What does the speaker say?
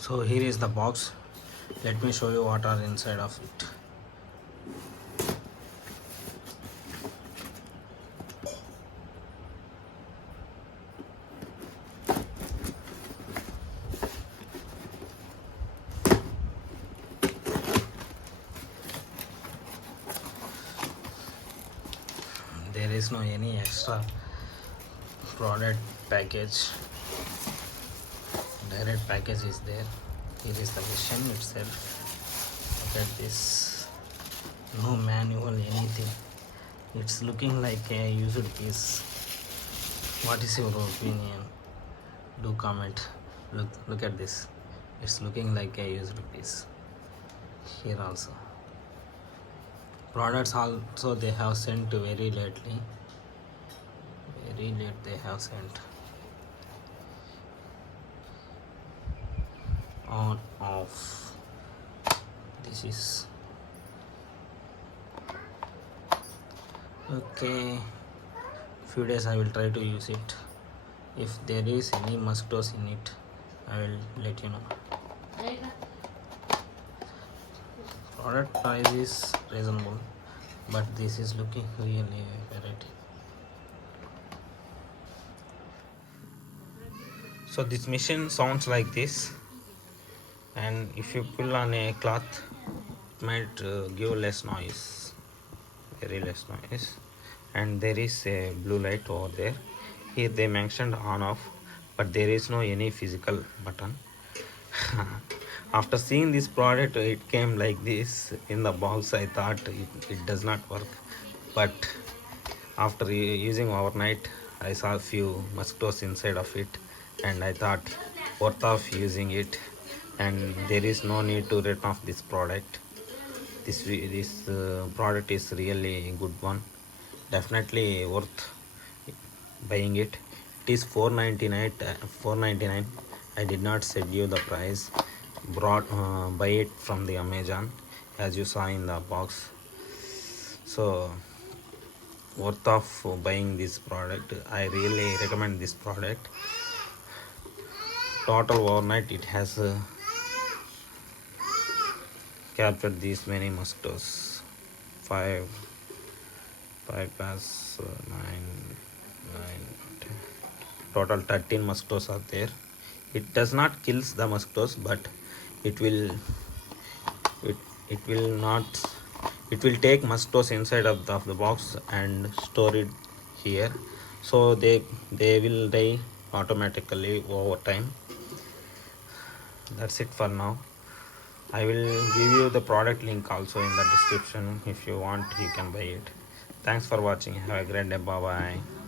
So here is the box. Let me show you what are inside of it. There is no any extra product package. Direct package is there. Here is the machine itself. Look at this. No manual, anything. It's looking like a used piece. What is your opinion? Do comment. Look at this. It's looking like a used piece. Here also. Products also they have sent very lately. Very late they have sent. On off. This is okay. Few days I will try to use it. If there is any mosquitoes in it, I will let you know. Product price is reasonable, but this is looking really variety. So this machine sounds like this, and if you pull on a cloth, it might give less noise, very less noise. And there is a blue light over there. Here they mentioned on off, but there is no any physical button. After seeing this product, it came like this in the box. I thought it does not work, but after using overnight, I saw a few mosquitoes inside of it, and I thought worth of using it, and there is no need to return off this product. This product is really a good one, definitely worth buying it. It is 499. 499. I did not set you the price. Buy it from the Amazon, as you saw in the box. So worth of buying this product. I really recommend this product. Total overnight it has captured these many mosquitoes. 5 plus 9, 10. Total 13 mosquitoes are there. It does not kill the mosquitoes, but it will take mosquitoes inside of the box and store it here, so they will die automatically over time. That's it for now. I will give you the product link also in the description. If you want, you can buy it. Thanks for watching. Have a great day. Bye bye.